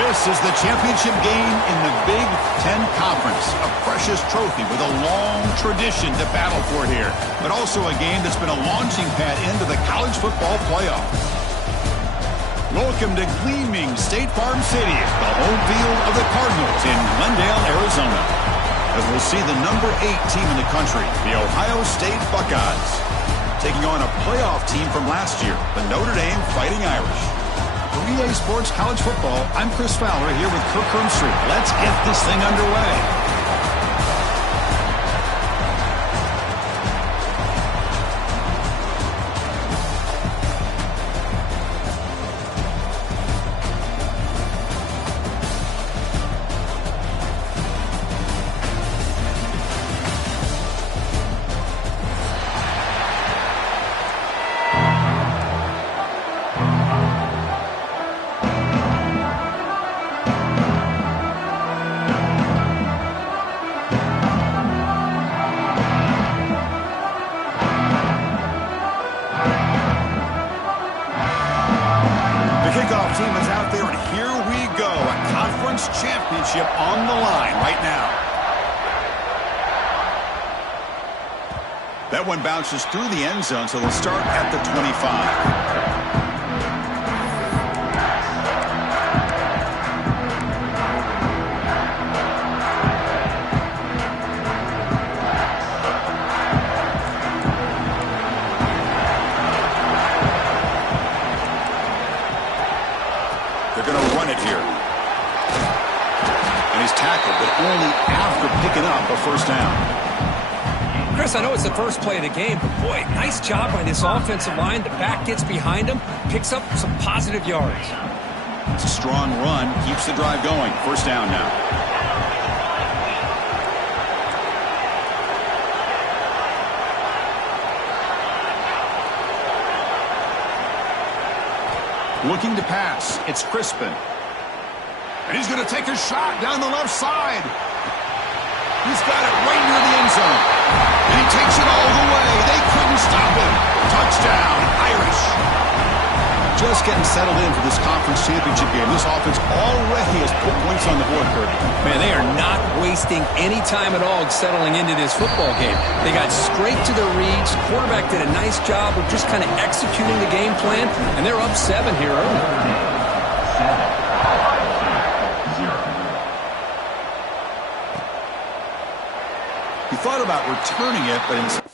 This is the championship game in the Big Ten Conference. A precious trophy with a long tradition to battle for here. But also a game that's been a launching pad into the college football playoff. Welcome to gleaming State Farm City, the home field of the Cardinals in Glendale, Arizona. As we'll see the number 8 team in the country, the Ohio State Buckeyes, taking on a playoff team from last year, the Notre Dame Fighting Irish. For EA Sports College Football, I'm Chris Fowler here with Kirk Hermstreet. Let's get this thing underway. Team is out there, and here we go. A conference championship on the line right now. That one bounces through the end zone, so they'll start at the 25. Only after picking up a first down. Chris, I know it's the first play of the game, but boy, nice job by this offensive line. The back gets behind him, picks up some positive yards. It's a strong run, keeps the drive going. First down now. Looking to pass, it's Crispin. And he's going to take a shot down the left side. He's got it right near the end zone. And he takes it all the way. They couldn't stop him. Touchdown, Irish. Just getting settled in for this conference championship game. This offense already has put points on the board, Kirk. Man, they are not wasting any time at all settling into this football game. They got straight to their reads. Quarterback did a nice job of just kind of executing the game plan, and they're up 7 here early. He thought about returning it, but instead...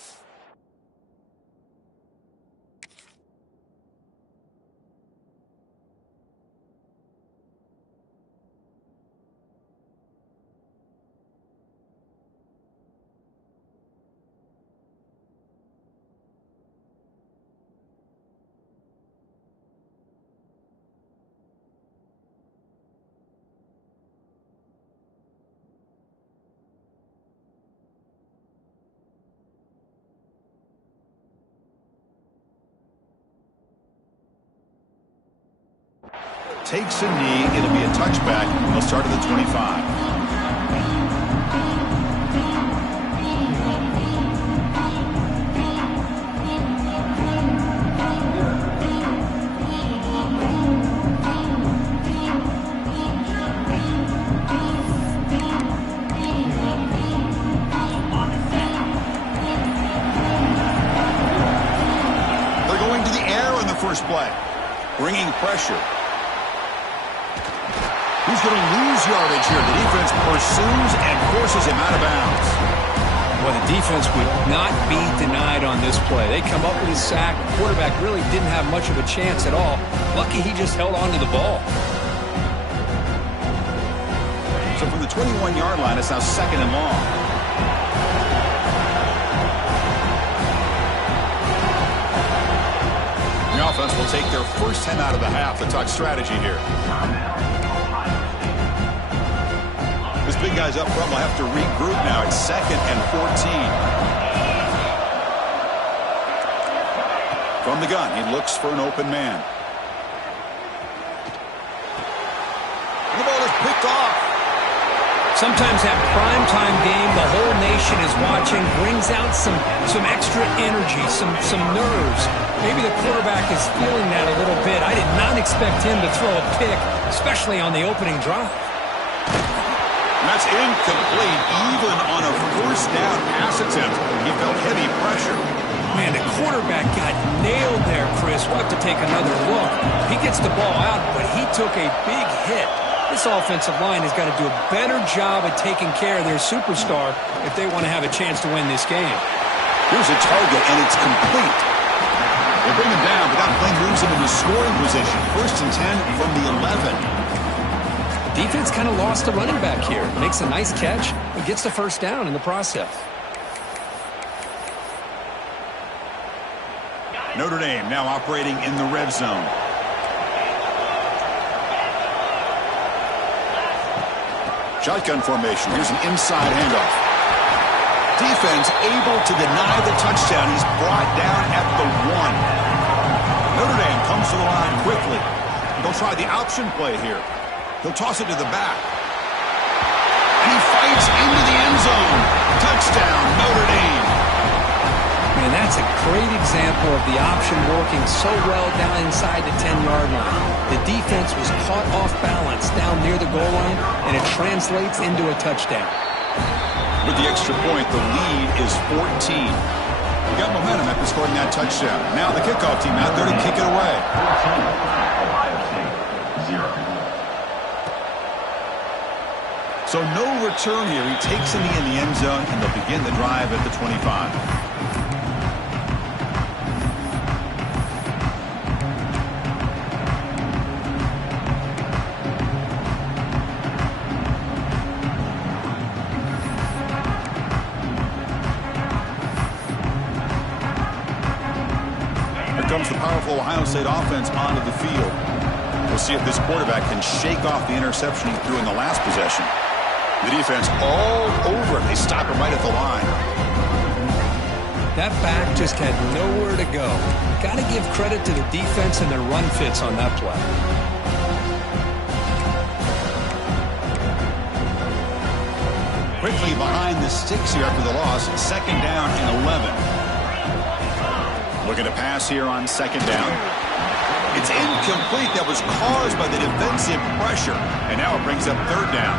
takes a knee. It'll be a touchback. They'll start at the 25. They're going to the air on the first play, bringing pressure. He's going to lose yardage here. The defense pursues and forces him out of bounds. Well, the defense would not be denied on this play. They come up with a sack. The quarterback really didn't have much of a chance at all. Lucky he just held on to the ball. So from the 21-yard line, it's now 2nd and long. The offense will take their first 10 out of the half. The tuck strategy here. This big guy's up front will have to regroup now. It's 2nd and 14. From the gun, he looks for an open man. And the ball is picked off. Sometimes that primetime game, the whole nation is watching, brings out some extra energy, some nerves. Maybe the quarterback is feeling that a little bit. I did not expect him to throw a pick, especially on the opening drive. And that's incomplete, even on a first down pass attempt. He felt heavy pressure. Man, the quarterback got nailed there, Chris. We'll have to take another look. He gets the ball out, but he took a big hit. This offensive line has got to do a better job at taking care of their superstar if they want to have a chance to win this game. Here's a target, and it's complete. They bring him down, but that play moves him into scoring position. 1st and 10 from the 11. Defense kind of lost the running back here. Makes a nice catch and gets the first down in the process. Notre Dame now operating in the red zone. Shotgun formation. Here's an inside handoff. Defense able to deny the touchdown. He's brought down at the 1. Notre Dame comes to the line quickly. They'll try the option play here. He'll toss it to the back. And he fights into the end zone. Touchdown, Notre Dame. And that's a great example of the option working so well down inside the 10-yard line. The defense was caught off balance down near the goal line, and it translates into a touchdown. With the extra point, the lead is 14. We got momentum after scoring that touchdown. Now the kickoff team out there to kick it away. So no return here. He takes it in the end zone, and they'll begin the drive at the 25. Comes the powerful Ohio State offense onto the field. We'll see if this quarterback can shake off the interception he threw in the last possession. The defense all over him. They stop him right at the line. That back just had nowhere to go. Got to give credit to the defense and their run fits on that play. Quickly behind the sticks here after the loss. 2nd down and 11. Looking to pass here on 2nd down. It's incomplete. That was caused by the defensive pressure. And now it brings up 3rd down.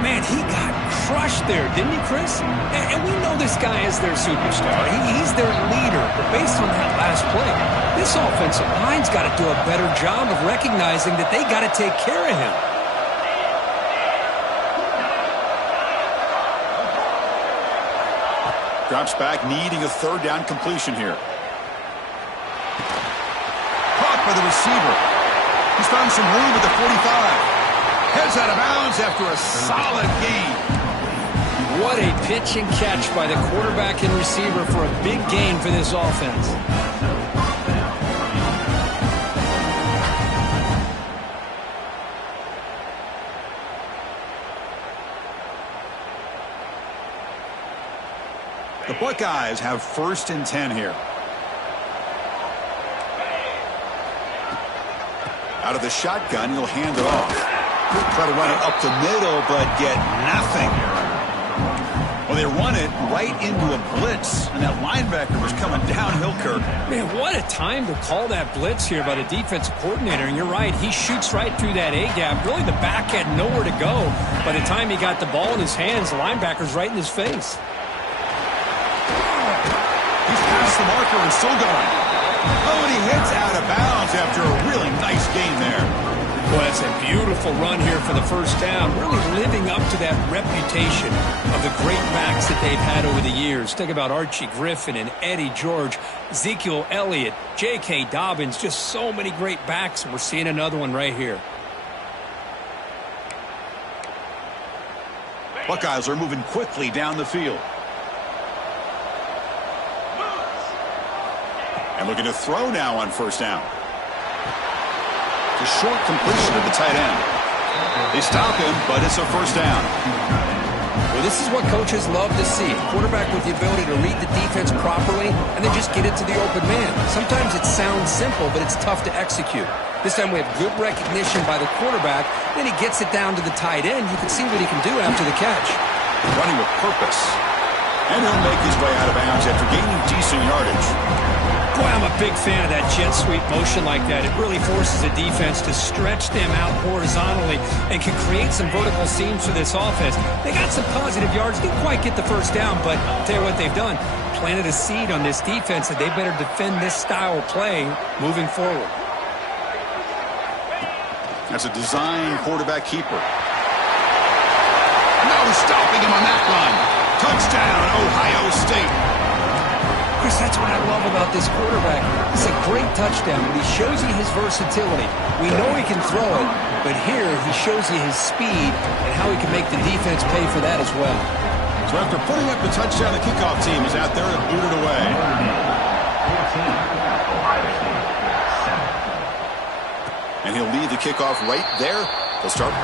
Man, he got crushed there, didn't he, Chris? And we know this guy is their superstar. He's their leader. But based on that last play, this offensive line's got to do a better job of recognizing that they got to take care of him. Drops back, needing a 3rd down completion here. By the receiver. He's found some room at the 45. Heads out of bounds after a solid gain. What a pitch and catch by the quarterback and receiver for a big gain for this offense. The Buckeyes have 1st and 10 here. Out of the shotgun, he'll hand it off. Try to run it up the middle, but get nothing. Well, they run it right into a blitz, and that linebacker was coming downhill, Kirk. Man, what a time to call that blitz here by the defensive coordinator. And you're right, he shoots right through that A-gap. Really, the back had nowhere to go. By the time he got the ball in his hands, the linebacker's right in his face. He's past the marker and still going. Oh, and he hits out of bounds after a really nice gain there. Well, that's a beautiful run here for the 1st down. Really living up to that reputation of the great backs that they've had over the years. Think about Archie Griffin and Eddie George, Ezekiel Elliott, J.K. Dobbins, just so many great backs, and we're seeing another one right here. Buckeyes are moving quickly down the field. And looking to throw now on 1st down. The short completion of the tight end. They stop him, but it's a 1st down. Well, this is what coaches love to see. A quarterback with the ability to read the defense properly and then just get it to the open man. Sometimes it sounds simple, but it's tough to execute. This time we have good recognition by the quarterback. Then he gets it down to the tight end. You can see what he can do after the catch. Running with purpose. And he'll make his way out of bounds after gaining decent yardage. Boy, I'm a big fan of that jet sweep motion like that. It really forces a defense to stretch them out horizontally and can create some vertical seams for this offense. They got some positive yards. Didn't quite get the first down, but I'll tell you what they've done. Planted a seed on this defense that they better defend this style of play moving forward. That's a design quarterback keeper. No stopping him on that run. Touchdown, Ohio State. Chris, that's what I love about this quarterback. It's a great touchdown, but he shows you his versatility. We know he can throw it, but here he shows you his speed and how he can make the defense pay for that as well. So after putting up the touchdown, the kickoff team is out there to boot it away. And he'll lead the kickoff right there. They'll start.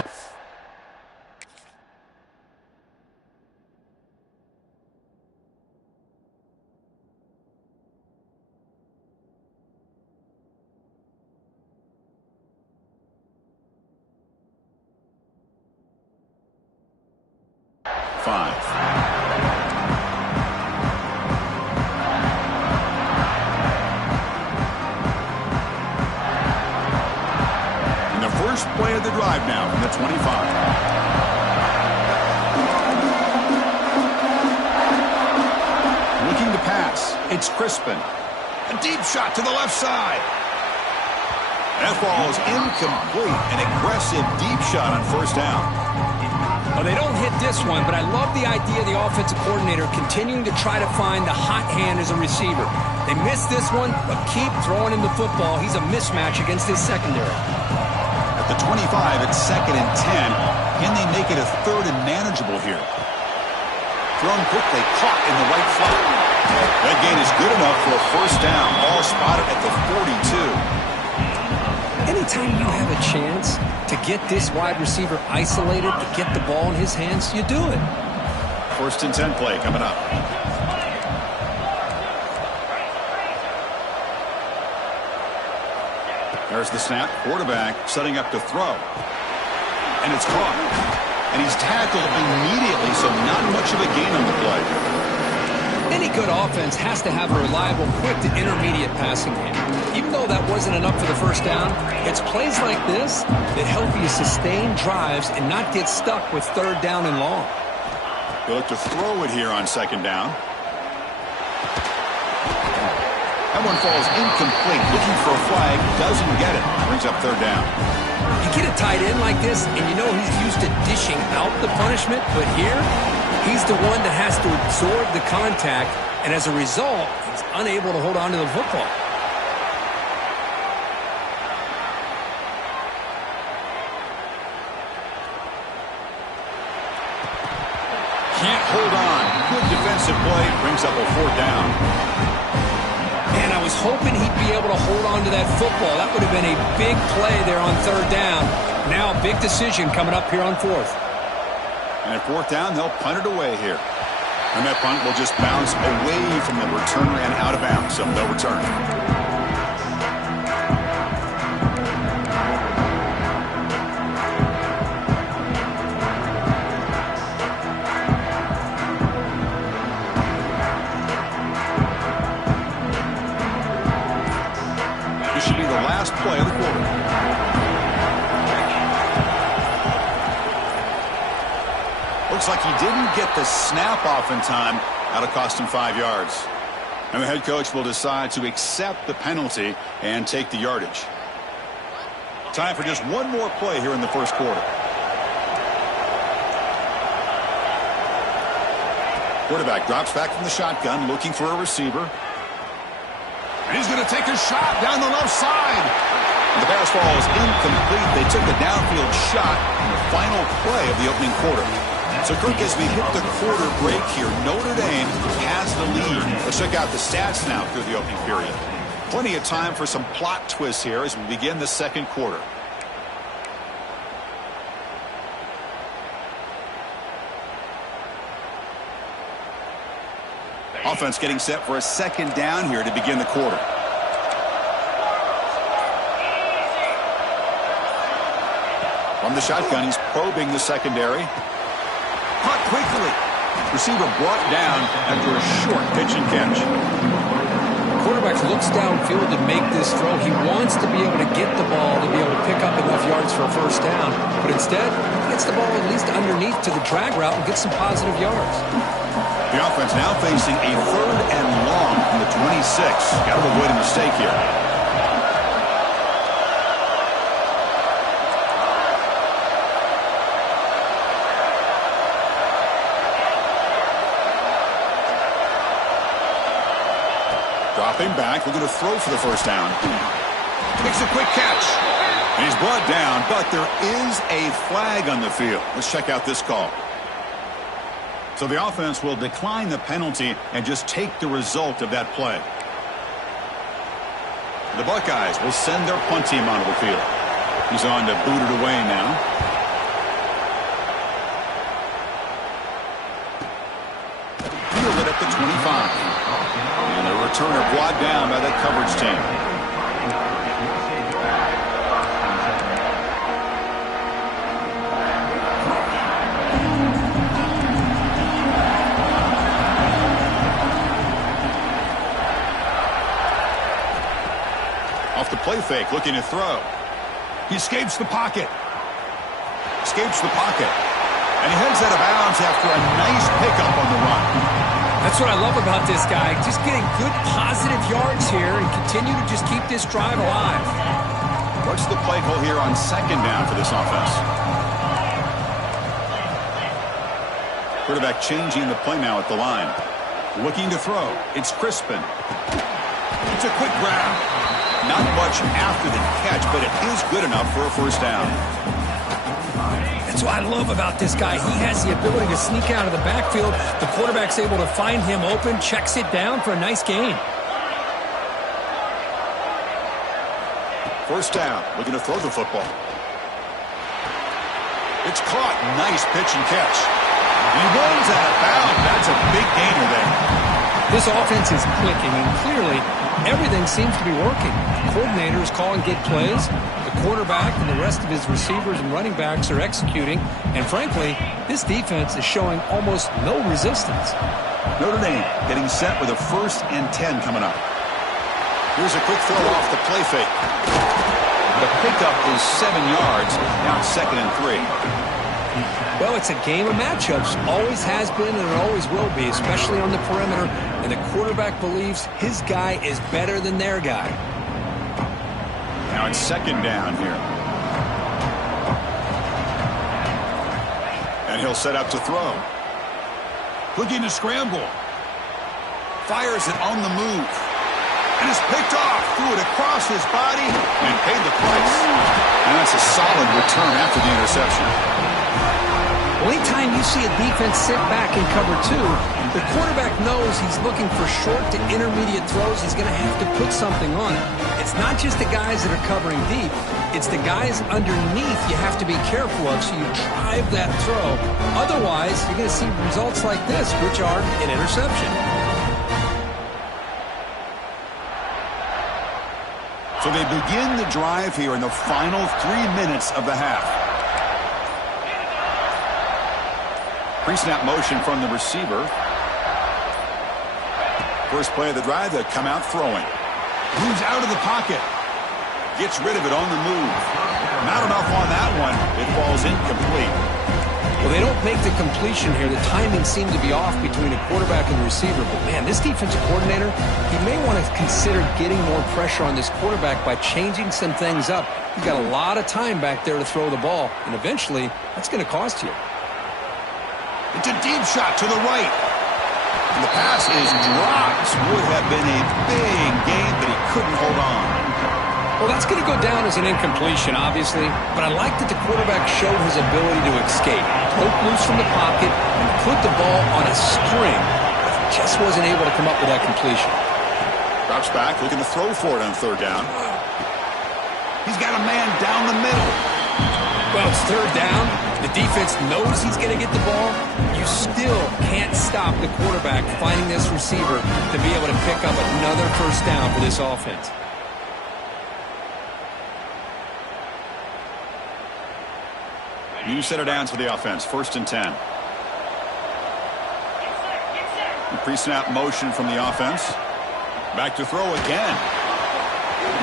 First play of the drive now from the 25. Looking to pass. It's Crispin. A deep shot to the left side. That ball is incomplete. An aggressive deep shot on first down. Well, they don't hit this one, but I love the idea of the offensive coordinator continuing to try to find the hot hand as a receiver. They missed this one, but keep throwing him the football. He's a mismatch against his secondary. At the 25, it's 2nd and 10. Can they make it a 3rd and manageable here? Thrown quickly, caught in the right flat. That gain is good enough for a first down. Ball spotted at the 42. Anytime you have a chance to get this wide receiver isolated, to get the ball in his hands, you do it. 1st and 10 play coming up. There's the snap. Quarterback setting up to throw. And it's caught. And he's tackled immediately, so not much of a gain on the play. Any good offense has to have a reliable, quick to intermediate passing game. Even though that wasn't enough for the first down, it's plays like this that help you sustain drives and not get stuck with 3rd down and long. They'll look to throw it here on 2nd down. That one falls incomplete. Looking for a flag. Doesn't get it. Brings up 3rd down. You get a tight end like this, and you know he's used to dishing out the punishment, but here, he's the one that has to absorb the contact, and as a result, he's unable to hold on to the football. Can't hold on. Good defensive play. Brings up a 4th down. Man, I was hoping he'd be able to hold on to that football. That would have been a big play there on 3rd down. Now a big decision coming up here on 4th. And at 4th down, they'll punt it away here. And that punt will just bounce away from the returner and out of bounds, so no return. Should be the last play of the quarter. Looks like he didn't get the snap off in time. That'll cost him 5 yards. And the head coach will decide to accept the penalty and take the yardage. Time for just one more play here in the first quarter. Quarterback drops back from the shotgun, looking for a receiver. And he's going to take a shot down the left side. The pass ball is incomplete. They took a downfield shot in the final play of the opening quarter. So, Kirk, as we hit the quarter break here, Notre Dame has the lead. Let's check out the stats now through the opening period. Plenty of time for some plot twists here as we begin the second quarter. Offense getting set for a second down here to begin the quarter. From the shotgun, he's probing the secondary. Caught quickly. Receiver brought down after a short pitch and catch. The quarterback looks downfield to make this throw. He wants to be able to get the ball to be able to pick up enough yards for a first down. But instead, he gets the ball at least underneath to the drag route and gets some positive yards. The offense now facing a 3rd and long from the 26. Got to avoid a mistake here. Dropping back, looking to throw for the first down. Makes a quick catch. And he's brought down, but there is a flag on the field. Let's check out this call. So the offense will decline the penalty and just take the result of that play. The Buckeyes will send their punt team onto the field. He's on to boot it away now. Fielded at the 25. And a returner brought down by that coverage team. Off the play fake, looking to throw. He escapes the pocket. Escapes the pocket. And he heads out of bounds after a nice pickup on the run. That's what I love about this guy. Just getting good positive yards here and continue to just keep this drive alive. What's the play call here on second down for this offense? Quarterback changing the play now at the line. Looking to throw. It's Crispin. It's a quick grab. Not much after the catch, but it is good enough for a first down. That's what I love about this guy. He has the ability to sneak out of the backfield. The quarterback's able to find him open, checks it down for a nice gain. First down, looking to throw the football. It's caught. Nice pitch and catch. He runs out of bounds. That's a big gainer there. This offense is clicking, and clearly everything seems to be working. The coordinator is calling good plays. The quarterback and the rest of his receivers and running backs are executing. And frankly, this defense is showing almost no resistance. Notre Dame getting set with a 1st and 10 coming up. Here's a quick throw off the play fake. The pickup is 7 yards. Now it's 2nd and 3. Well, it's a game of matchups. Always has been and it always will be, especially on the perimeter. And the quarterback believes his guy is better than their guy. Now it's 2nd down here. And he'll set up to throw. Looking to scramble. Fires it on the move. And it's picked off. Threw it across his body and paid the price. And that's a solid return after the interception. Well, anytime you see a defense sit back in cover 2, the quarterback knows he's looking for short to intermediate throws. He's going to have to put something on it. It's not just the guys that are covering deep. It's the guys underneath you have to be careful of, so you drive that throw. Otherwise, you're going to see results like this, which are an interception. So they begin the drive here in the final 3 minutes of the half. Pre-snap motion from the receiver. First play of the drive, they come out throwing. Moves out of the pocket. Gets rid of it on the move. Not enough on that one. It falls incomplete. Well, they don't make the completion here. The timing seemed to be off between a quarterback and the receiver. But, man, this defensive coordinator, he may want to consider getting more pressure on this quarterback by changing some things up. He's got a lot of time back there to throw the ball. And eventually, that's going to cost you. It's a deep shot to the right. And the pass is dropped. Would have been a big gain, but he couldn't hold on. Well, that's going to go down as an incompletion, obviously. But I like that the quarterback showed his ability to escape. Broke loose from the pocket and put the ball on a string. But just wasn't able to come up with that completion. Drops back, looking to throw for it on 3rd down. He's got a man down the middle. Well, it's 3rd down. The defense knows he's going to get the ball. You still can't stop the quarterback finding this receiver to be able to pick up another first down for this offense. New set of downs for the offense. 1st and 10. Pre-snap motion from the offense. Back to throw again.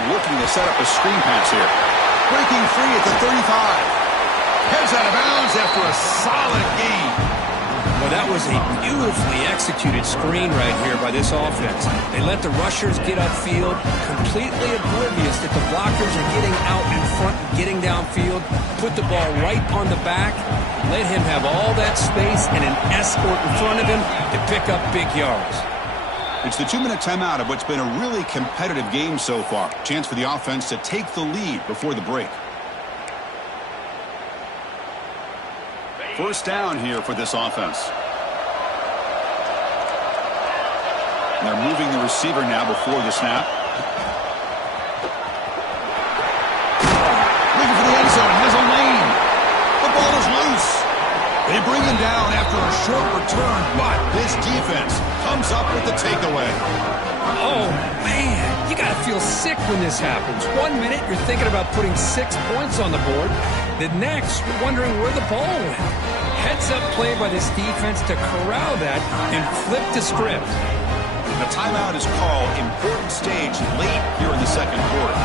Looking to set up a screen pass here. Breaking free at the 35. Heads out of bounds after a solid gain. Well, that was a beautifully executed screen right here by this offense. They let the rushers get upfield, completely oblivious that the blockers are getting out in front and getting downfield. Put the ball right on the back, let him have all that space and an escort in front of him to pick up big yards. It's the 2-minute timeout of what's been a really competitive game so far. Chance for the offense to take the lead before the break. First down here for this offense. And they're moving the receiver now before the snap. Looking for the end zone. Has a lane. The ball is loose. They bring him down after a short return, but this defense comes up with the takeaway. Oh, man. You got to feel sick when this happens. 1 minute, you're thinking about putting 6 points on the board. The next, you're wondering where the ball went. Heads-up play by this defense to corral that and flip the script. The timeout is called. Important stage late here in the second quarter.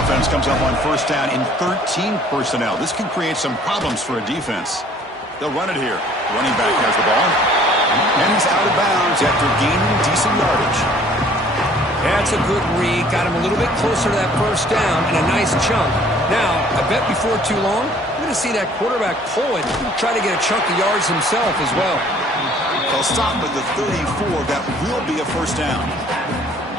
Offense comes up on first down in 13 personnel. This can create some problems for a defense. They'll run it here. Running back has the ball. And he's out of bounds after gaining decent yardage. That's a good read. Got him a little bit closer to that first down and a nice chunk. Now, I bet before too long, we're going to see that quarterback pull it and try to get a chunk of yards himself as well. They'll stop at the 34. That will be a first down.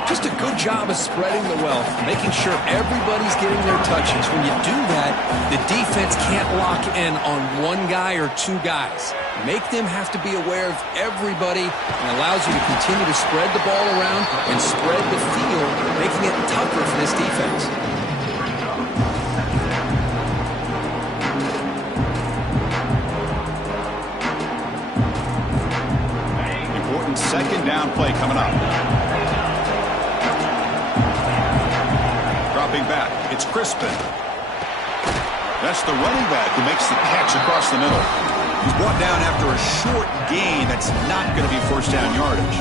Just a good job of spreading the wealth, making sure everybody's getting their touches. When you do that, the defense can't lock in on one guy or two guys. Make them have to be aware of everybody and allows you to continue to spread the ball around and spread the field, making it tougher for this defense. Important second down play coming up. Dropping back, it's Crispin. That's the running back who makes the catch across the middle. He's brought down after a short gain. That's not going to be first down yardage.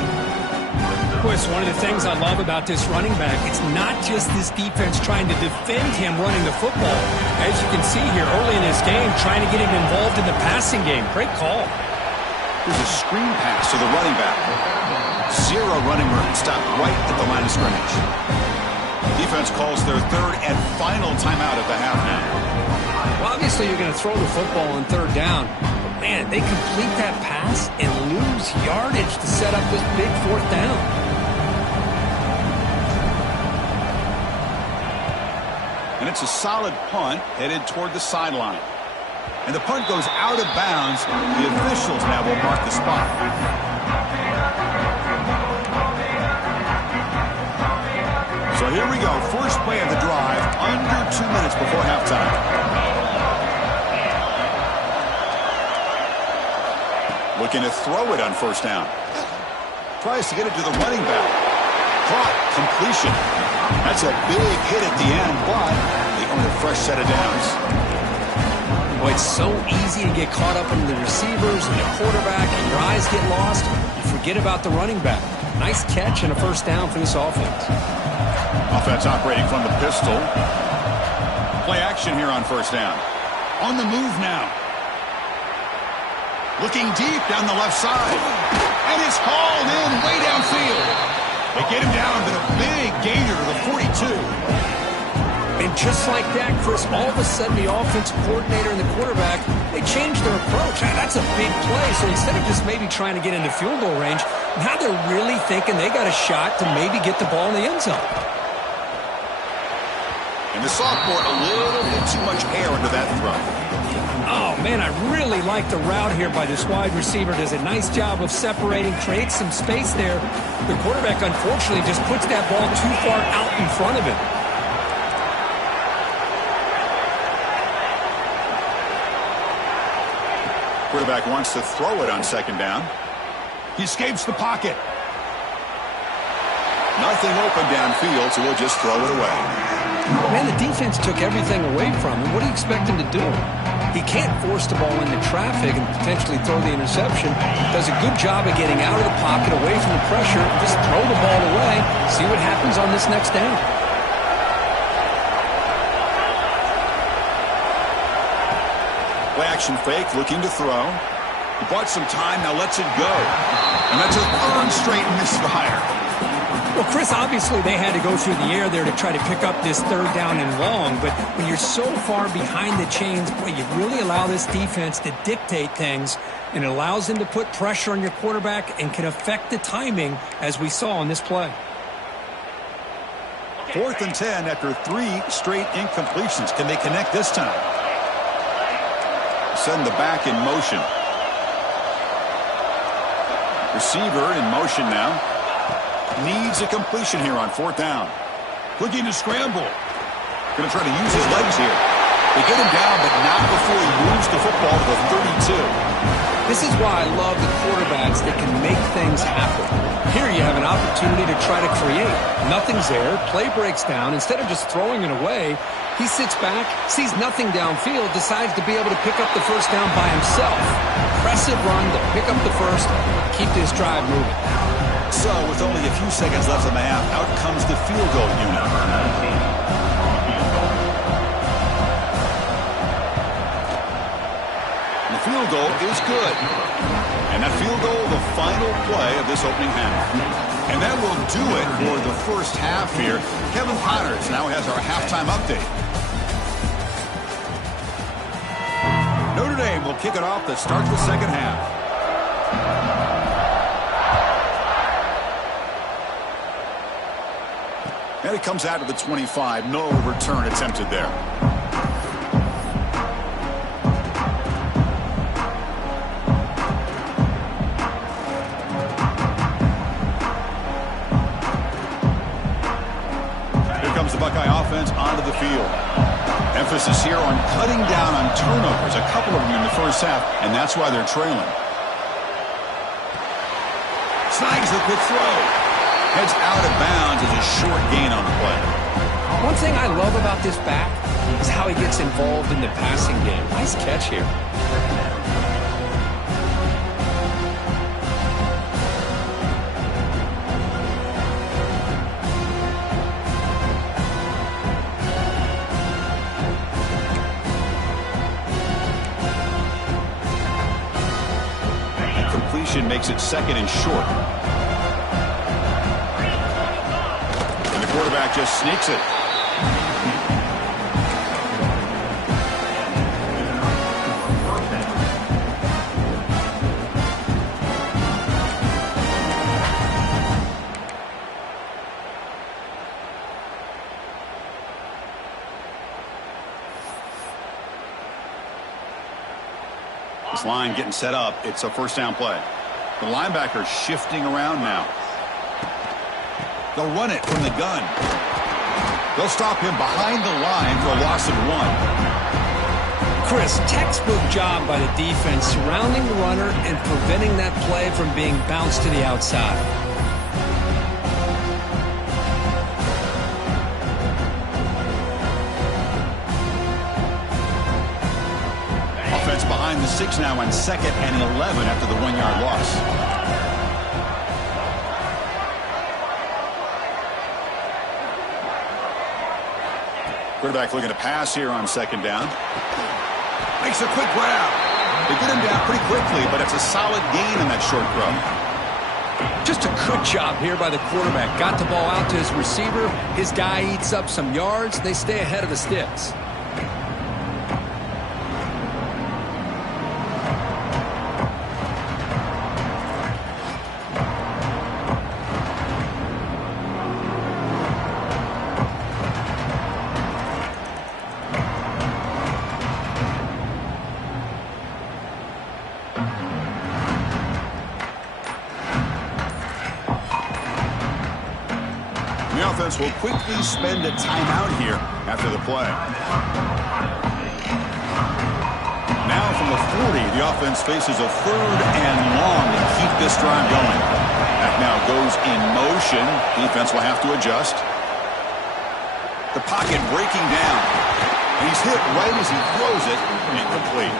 Of course, one of the things I love about this running back, it's not just this defense trying to defend him running the football. As you can see here early in this game, trying to get him involved in the passing game. Great call. Here's a screen pass to the running back. Zero running room. Stopped right at the line of scrimmage. Defense calls their third and final timeout of the half now. Well, obviously you're going to throw the football on third down. But man, they complete that pass and lose yardage to set up this big fourth down. And it's a solid punt headed toward the sideline. And the punt goes out of bounds. The officials now will mark the spot. So here we go. First play of the drive, under 2 minutes before halftime. Looking to throw it on first down. Tries to get it to the running back. Caught. Completion. That's a big hit at the end, but they earn a fresh set of downs. Boy, it's so easy to get caught up in the receivers and the quarterback, and your eyes get lost. You forget about the running back. Nice catch and a first down for this offense. Offense operating from the pistol. Play action here on first down. On the move now. Looking deep down the left side. And it's hauled in way downfield. They get him down to the big gainer to the 42. And just like that, Chris, all of a sudden the offensive coordinator and the quarterback, they changed their approach. That's a big play. So instead of just maybe trying to get into field goal range, now they're really thinking they got a shot to maybe get the ball in the end zone. And the sophomore, a little bit too much air into that throw. Oh, man, I really like the route here by this wide receiver. Does a nice job of separating, creates some space there. The quarterback, unfortunately, just puts that ball too far out in front of him. Quarterback wants to throw it on second down. He escapes the pocket. Nothing open downfield, so we'll just throw it away. Man, the defense took everything away from him. What do you expect him to do? He can't force the ball into traffic and potentially throw the interception. Does a good job of getting out of the pocket, away from the pressure, just throw the ball away, see what happens on this next down. Play action fake, looking to throw. He bought some time, now lets it go. And that's a third straight misfire. Well, Chris, obviously they had to go through the air there to try to pick up this third down and long, but when you're so far behind the chains, boy, you really allow this defense to dictate things, and it allows them to put pressure on your quarterback and can affect the timing, as we saw on this play. 4th and 10 after 3 straight incompletions. Can they connect this time? Send the back in motion. Receiver in motion now. Needs a completion here on 4th down. Looking to scramble. Going to try to use his legs here. They get him down, but not before he moves the football to the 32. This is why I love the quarterbacks that can make things happen. Here you have an opportunity to try to create. Nothing's there. Play breaks down. Instead of just throwing it away, he sits back, sees nothing downfield, decides to be able to pick up the first down by himself. Impressive run to pick up the first, keep this drive moving. So, with only a few seconds left in the half, out comes the field goal unit. The field goal is good. And that field goal, the final play of this opening half. And that will do it for the first half here. Kevin Connors now has our halftime update. Notre Dame will kick it off to start the second half. And it comes out of the 25. No return attempted there. Here comes the Buckeye offense onto the field. Emphasis here on cutting down on turnovers. A couple of them in the first half, and that's why they're trailing. Snags the quick throw. Heads out of bounds as a short gain on the play. One thing I love about this back is how he gets involved in the passing game. Nice catch here. Completion makes it 2nd and short. Quarterback just sneaks it. This line getting set up. It's a first down play. The linebacker shifting around now. They'll run it from the gun. They'll stop him behind the line for a loss of 1. Chris, textbook job by the defense surrounding the runner and preventing that play from being bounced to the outside. Offense behind the 6 now on 2nd and 11 after the 1-yard loss. Quarterback looking to pass here on 2nd down. Makes a quick grab. They get him down pretty quickly, but it's a solid gain in that short throw. Just a good job here by the quarterback. Got the ball out to his receiver. His guy eats up some yards. They stay ahead of the sticks. The offense will quickly spend a timeout here after the play. Now from the 40, the offense faces a 3rd and long to keep this drive going. That now goes in motion. Defense will have to adjust. The pocket breaking down. And he's hit right as he throws it. Incomplete.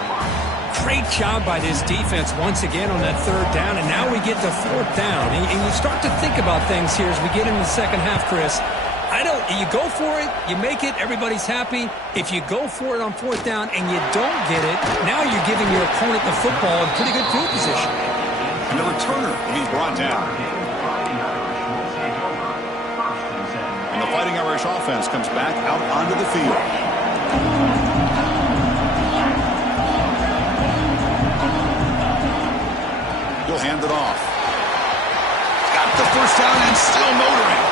Great job by this defense once again on that 3rd down, and now we get to 4th down. And you start to think about things here as we get into the second half, Chris. You go for it, you make it, everybody's happy. If you go for it on 4th down and you don't get it, now you're giving your opponent the football in pretty good field position. And the returner will be brought down. And the Fighting Irish offense comes back out onto the field. He'll hand it off. Got the first down and still motoring.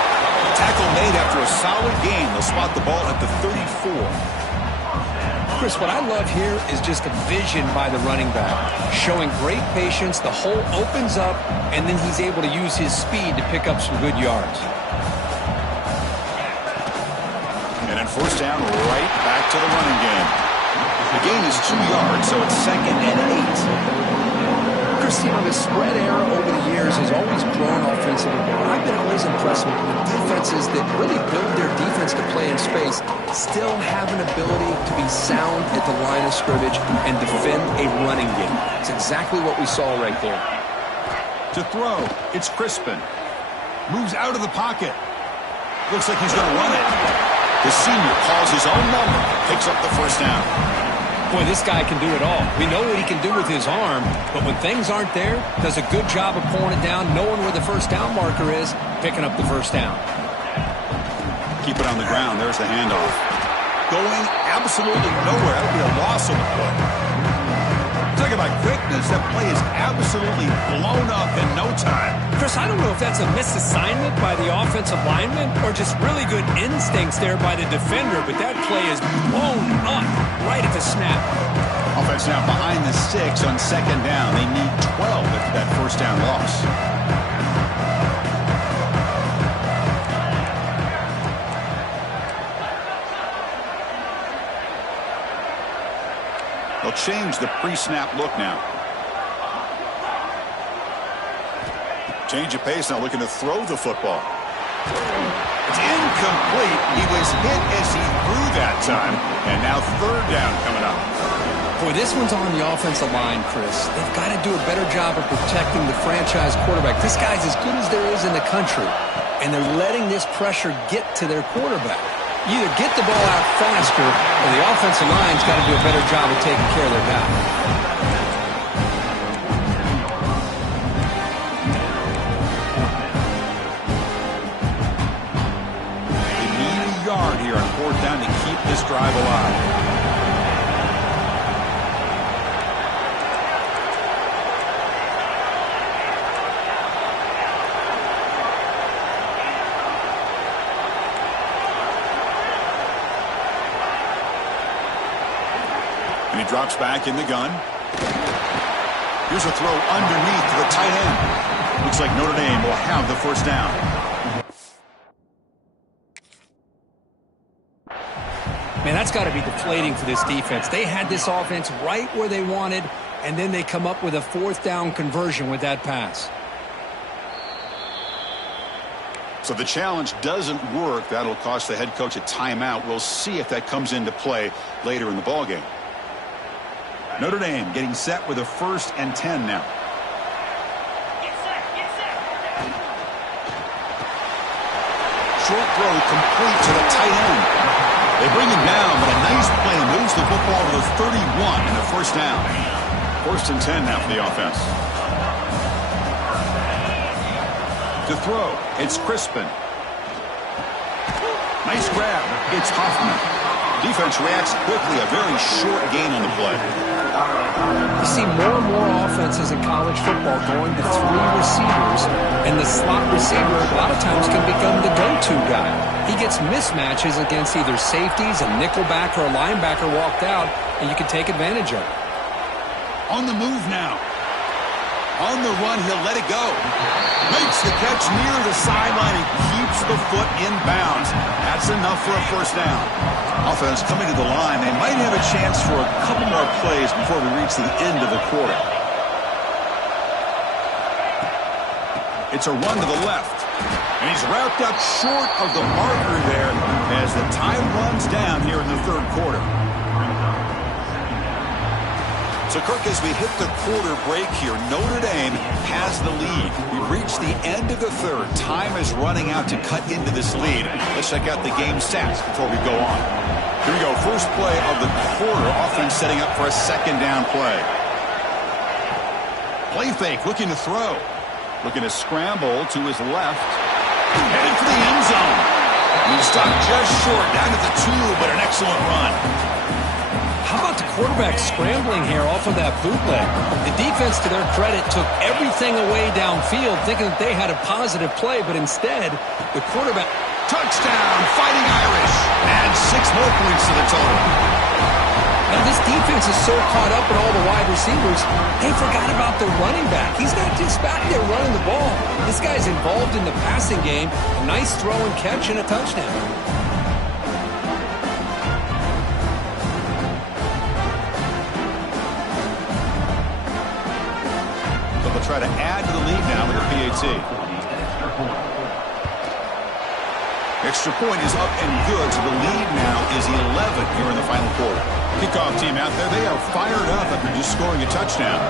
Tackle made after a solid gain. They'll spot the ball at the 34. Chris, what I love here is just a vision by the running back. Showing great patience, the hole opens up, and then he's able to use his speed to pick up some good yards. And then first down, right back to the running game. The gain is 2 yards, so it's 2nd and 8. Chris, the spread era over the years has always grown offensively. But I've been always impressed with defenses that really build their defense to play in space, still have an ability to be sound at the line of scrimmage and defend a running game. It's exactly what we saw right there. To throw, it's Crispin. Moves out of the pocket. Looks like he's going to run it. The senior calls his own number, picks up the first down. Boy, this guy can do it all. We know what he can do with his arm, but when things aren't there, does a good job of pulling it down, knowing where the first down marker is, picking up the first down. Keep it on the ground. There's the handoff. Going absolutely nowhere. That'll be a loss of the play. Talk about quickness. That play is absolutely blown up in no time. Chris, I don't know if that's a misassignment by the offensive lineman or just really good instincts there by the defender, but that play is blown up right at the snap. Offense now behind the 6 on 2nd down. They need 12 after that first down loss. They'll change the pre-snap look now. Change of pace now, looking to throw the football. It's incomplete. He was hit as he threw that time. And now 3rd down coming up. Boy, this one's on the offensive line, Chris. They've got to do a better job of protecting the franchise quarterback. This guy's as good as there is in the country, and they're letting this pressure get to their quarterback. You either get the ball out faster, or the offensive line's got to do a better job of taking care of their guy. They need a yard here on 4th down to keep this drive alive. And he drops back in the gun. Here's a throw underneath to the tight end. Looks like Notre Dame will have the first down. Man, that's got to be deflating for this defense. They had this offense right where they wanted, and then they come up with a 4th down conversion with that pass. So the challenge doesn't work. That'll cost the head coach a timeout. We'll see if that comes into play later in the ballgame. Notre Dame getting set with a 1st and 10 now. Short throw complete to the tight end. They bring him down, but a nice play moves the football to the 31 and a first down. 1st and 10 now for the offense. To throw, it's Crispin. Nice grab. It's Hoffman. Defense reacts quickly. A very short gain on the play. You see more and more offenses in college football going to 3 receivers, and the slot receiver a lot of times can become the go-to guy. He gets mismatches against either safeties, a nickelback, or a linebacker walked out, and you can take advantage of it. On the move now. On the run, he'll let it go. Makes the catch near the sideline and keeps the foot in bounds. That's enough for a first down. Offense coming to the line. They might have a chance for a couple more plays before we reach the end of the quarter. It's a run to the left. And he's wrapped up short of the marker there as the time runs down here in the third quarter. So, Kirk, as we hit the quarter break here, Notre Dame has the lead. We've reached the end of the third. Time is running out to cut into this lead. Let's check out the game stats before we go on. Here we go. First play of the quarter. Offense setting up for a second down play. Play fake, looking to throw. Looking to scramble to his left. Headed for the end zone. He stopped just short, down at the 2, but an excellent run. How about the quarterback scrambling here off of that bootleg? The defense, to their credit, took everything away downfield, thinking that they had a positive play, but instead, the quarterback... Touchdown, Fighting Irish. And 6 more points to the total. Now, this defense is so caught up in all the wide receivers, they forgot about their running back. He's not just back there running the ball. This guy's involved in the passing game. A nice throw and catch and a touchdown. So they'll try to add to the lead now with a PAT. Extra point is up and good, so the lead now is 11 here in the final quarter. Kickoff team out there, they are fired up after just scoring a touchdown.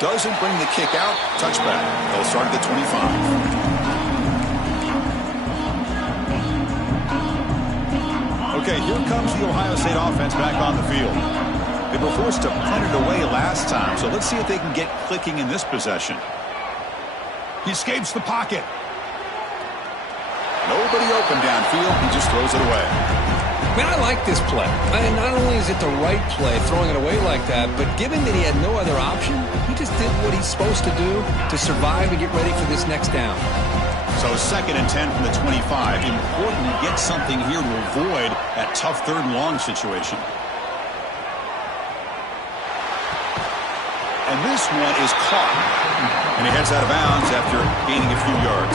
Doesn't bring the kick out, touchback. They'll start at the 25. Okay, here comes the Ohio State offense back on the field. They were forced to punt it away last time, so let's see if they can get clicking in this possession. He escapes the pocket. Nobody open downfield. He just throws it away. Man, I like this play. And not only is it the right play, throwing it away like that, but given that he had no other option, he just did what he's supposed to do to survive and get ready for this next down. So 2nd and 10 from the 25. Important to get something here to avoid that tough 3rd and long situation. And this one is caught. And he heads out of bounds after gaining a few yards.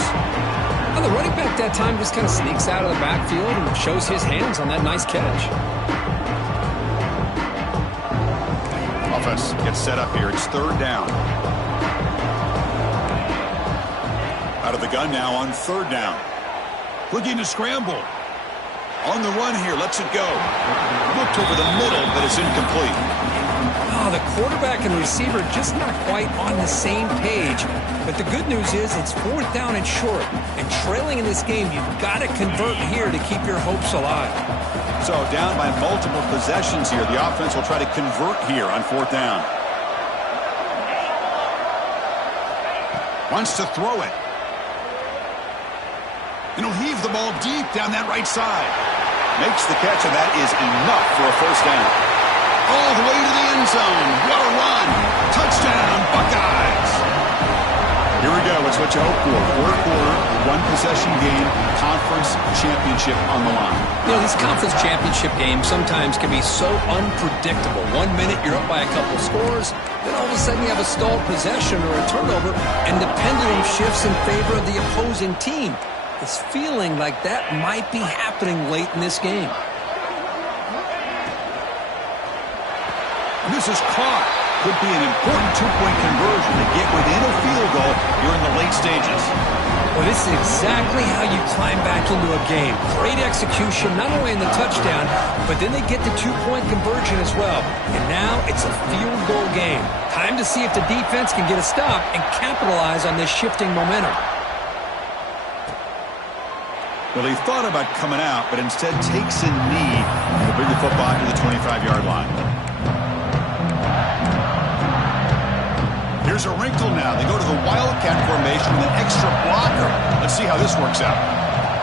Well, the running back that time just kind of sneaks out of the backfield and shows his hands on that nice catch. Offense gets set up here. It's 3rd down. Out of the gun now on 3rd down. Looking to scramble. On the run here. Lets it go. Looked over the middle, but it's incomplete. Oh, the quarterback and receiver just not quite on the same page. But the good news is it's 4th down and short. And trailing in this game, you've got to convert here to keep your hopes alive. So down by multiple possessions here. The offense will try to convert here on 4th down. Wants to throw it. And he'll heave the ball deep down that right side. Makes the catch, and that is enough for a first down. All the way to the end zone. What a run. Touchdown, Buckeyes. Here we go. It's what you hope for. 4th quarter, 1-possession game, conference championship on the line. You know, these conference championship games sometimes can be so unpredictable. 1 minute you're up by a couple scores, then all of a sudden you have a stalled possession or a turnover, and the pendulum shifts in favor of the opposing team. It's feeling like that might be happening late in this game. This is caught. Could be an important 2-point conversion to get within a field goal here in the late stages. Well, this is exactly how you climb back into a game. Great execution, not only in the touchdown, but then they get the 2-point conversion as well. And now it's a field goal game. Time to see if the defense can get a stop and capitalize on this shifting momentum. Well, he thought about coming out, but instead takes a knee to bring the football to the 25-yard line. Here's a wrinkle now. They go to the Wildcat formation with an extra blocker. Let's see how this works out.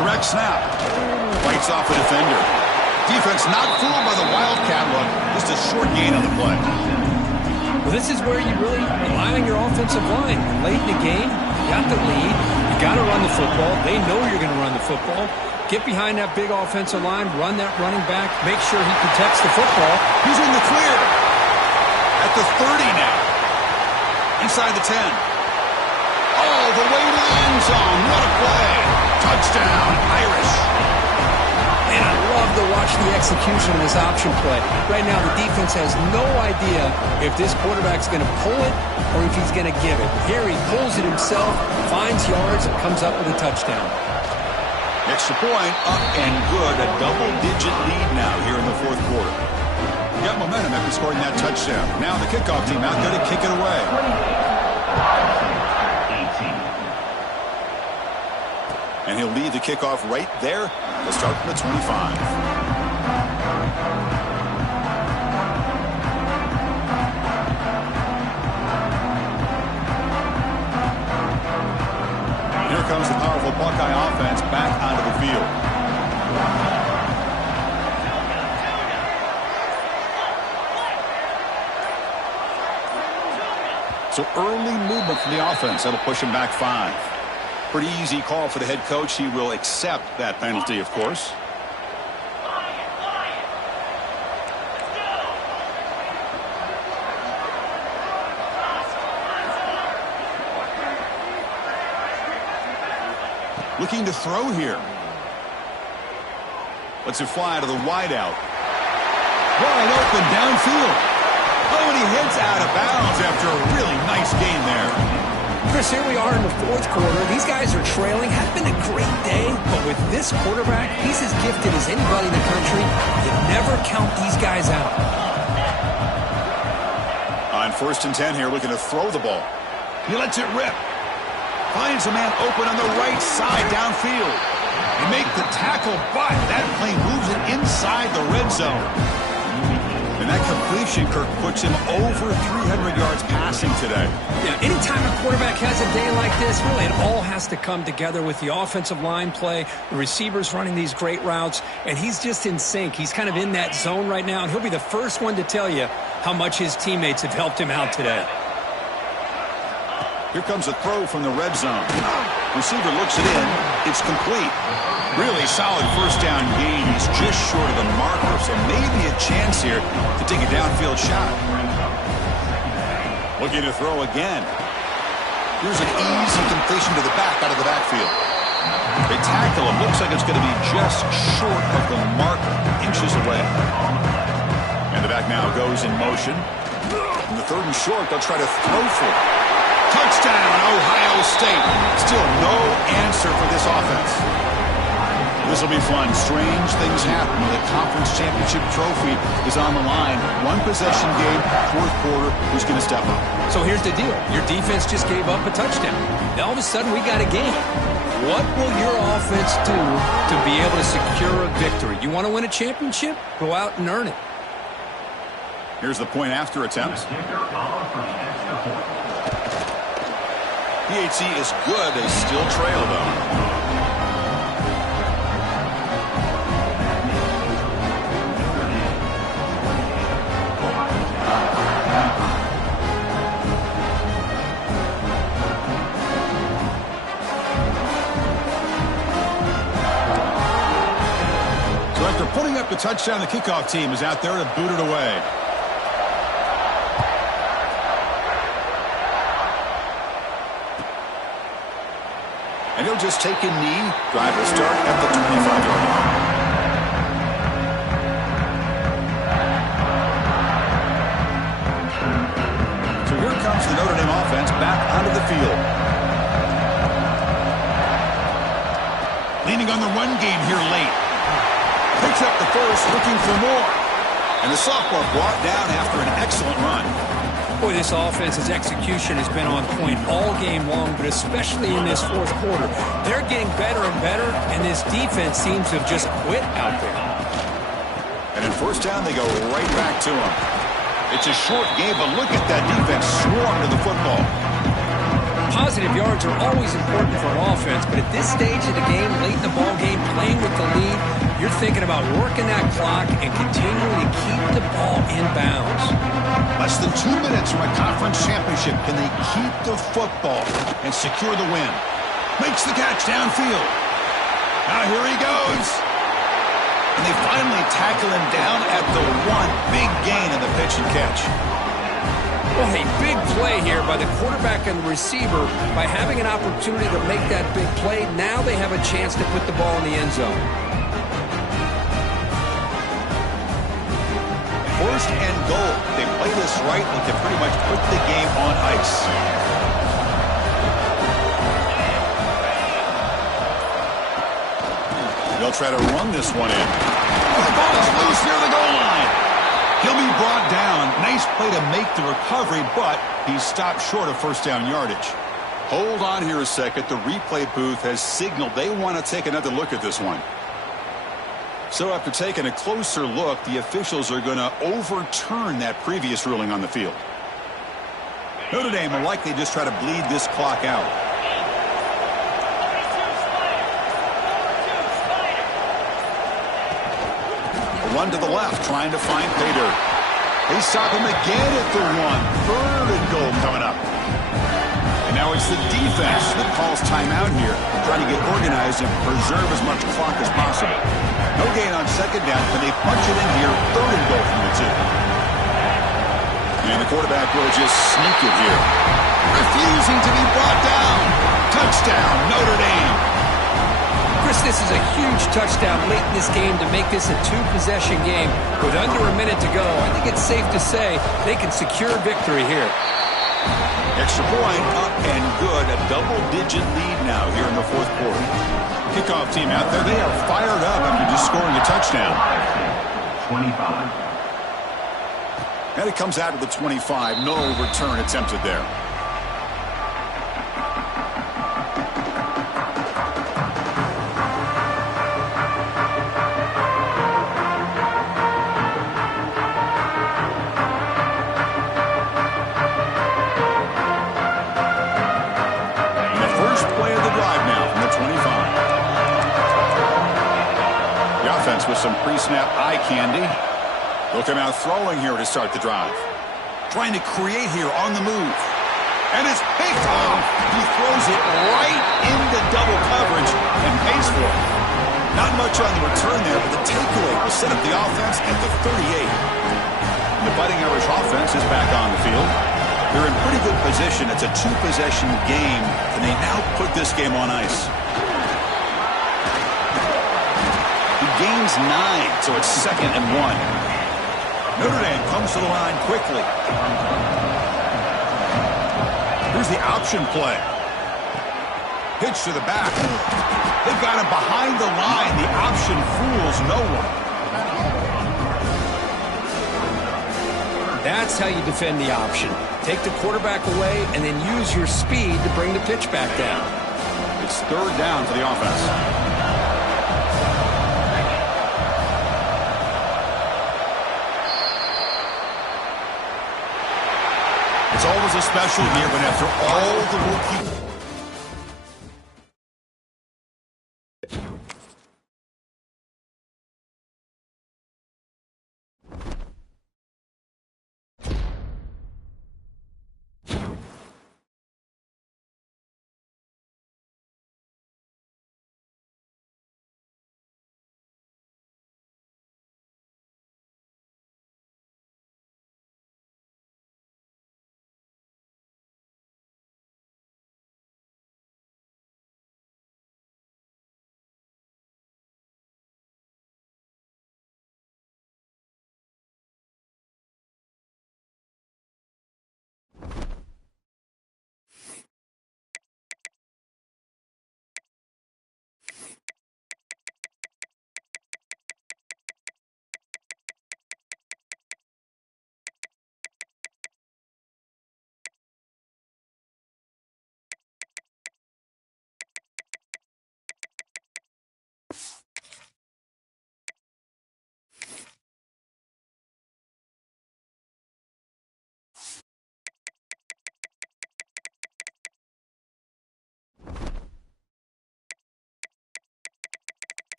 Direct snap. Fights off a defender. Defense not fooled by the Wildcat look. Just a short gain on the play. Well, this is where you really rely on your offensive line. Late in the game, you got the lead. You got to run the football. They know you're going to run the football. Get behind that big offensive line, run that running back, make sure he protects the football. He's in the clear. At the 30 now. Inside the 10. All the way to the end zone. What a play. Touchdown, Irish. And I love to watch the execution of this option play. Right now, the defense has no idea if this quarterback's going to pull it or if he's going to give it. Here he pulls it himself, finds yards, and comes up with a touchdown. Extra point, up and good. A double-digit lead now here in the fourth quarter. Got momentum after scoring that touchdown. Now the kickoff team out there to kick it away. And he'll lead the kickoff right there. They'll start from the 25. Here comes the powerful Buckeye offense back onto the field. So early movement from the offense. That'll push him back 5. Pretty easy call for the head coach. He will accept that penalty, of course. Looking to throw here. Lets it fly to the wideout. Wide open downfield. Oh, and he heads out of bounds after a really nice gain there. Chris, here we are in the fourth quarter. These guys are trailing. Has been a great day, but with this quarterback, he's as gifted as anybody in the country. You never count these guys out. On 1st and 10 here, looking to throw the ball. He lets it rip. Finds a man open on the right side downfield. They make the tackle, but that plane moves it inside the red zone. And that completion, Kirk, puts him over 300 yards passing today. Yeah, anytime a quarterback has a day like this, really it all has to come together with the offensive line play, the receivers running these great routes, and he's just in sync. He's kind of in that zone right now, and he'll be the first one to tell you how much his teammates have helped him out today. Here comes a throw from the red zone. Receiver looks it in. It's complete. Really solid first down gain. He's just short of the marker, so maybe a chance here to take a downfield shot. Looking to throw again. Here's an easy completion to the back out of the backfield. They tackle him. Looks like it's going to be just short of the marker, inches away. And the back now goes in motion. In the 3rd and short, they'll try to throw for it. Touchdown, Ohio State. Still no answer for this offense. This will be fun. Strange things happen when the conference championship trophy is on the line. One possession game, fourth quarter. Who's going to step up? So here's the deal. Your defense just gave up a touchdown. Now all of a sudden we got a game. What will your offense do to be able to secure a victory? You want to win a championship? Go out and earn it. Here's the point after attempt. PAT is good. They still trail, though. So after putting up the touchdown, the kickoff team is out there to boot it away. And he'll just take a knee. Drive will start at the 25-yard line. So here comes the Notre Dame offense back onto the field. Leaning on the run game here late. Picks up the first, looking for more. And the sophomore brought down after an excellent run. Boy, this offense's execution has been on point all game long, but especially in this fourth quarter. They're getting better and better, and this defense seems to have just quit out there. And in first down, they go right back to him. It's a short game, but look at that defense swarm to the football. Positive yards are always important for an offense, but at this stage of the game, late in the ball game, playing with the lead, you're thinking about working that clock and continuing to keep the ball in bounds. Less than 2 minutes from a conference championship. Can they keep the football and secure the win? Makes the catch downfield. Now here he goes. And they finally tackle him down at the 1. Big gain in the pitch and catch. Well, a big play here by the quarterback and the receiver. By having an opportunity to make that big play, now they have a chance to put the ball in the end zone. First and goal. They play this right, they can pretty much put the game on ice. They'll try to run this one in. Oh, the ball is loose near the goal line. He'll be brought down. Nice play to make the recovery, but he's stopped short of first down yardage. Hold on here a second. The replay booth has signaled they want to take another look at this one. So after taking a closer look, the officials are going to overturn that previous ruling on the field. Notre Dame will likely just try to bleed this clock out. Run to the left, trying to find Pater. They stop him again at the 1. 3rd and goal coming up. And now it's the defense that calls timeout here, trying to get organized and preserve as much clock as possible. No gain on second down, but they punch it in here. 3rd and goal from the 2. And the quarterback will just sneak it here. Refusing to be brought down. Touchdown, Notre Dame. Chris, this is a huge touchdown late in this game to make this a 2-possession game. With under a minute to go, I think it's safe to say they can secure victory here. Extra point up and good. A double-digit lead now here in the 4th quarter. Kickoff team out there. They are fired up after just scoring a touchdown. 25. And it comes out of the 25. No return attempted there. With some pre-snap eye candy. They'll come out throwing here to start the drive. Trying to create here on the move. And it's picked off. He throws it right into double coverage and pays for it. Not much on the return there, but the takeaway will set up the offense at the 38. The Fighting Irish offense is back on the field. They're in pretty good position. It's a 2-possession game, and they now put this game on ice. Gains 9, so it's 2nd and 1. Notre Dame comes to the line quickly. Here's the option play. Pitch to the back. They've got him behind the line. The option fools no one. That's how you defend the option. Take the quarterback away and then use your speed to bring the pitch back down. It's 3rd down for the offense. It's always a special year, but after all the work